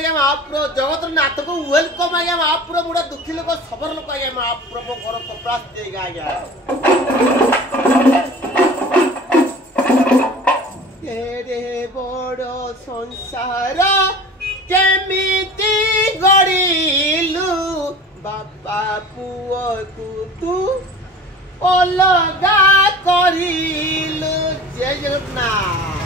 आज्ञा महाप्रभु जगत नाथ को वेलकम आज्ञा महाप्रभु बड़ा दुखी लोक सबर लोक आज्ञा महाप्रभु घर कपड़ा देगा आज्ञा रे बड़ संसार केमिति गड़िलु बापा पुओ को तू अलगा करिलु जय जगन्नाथ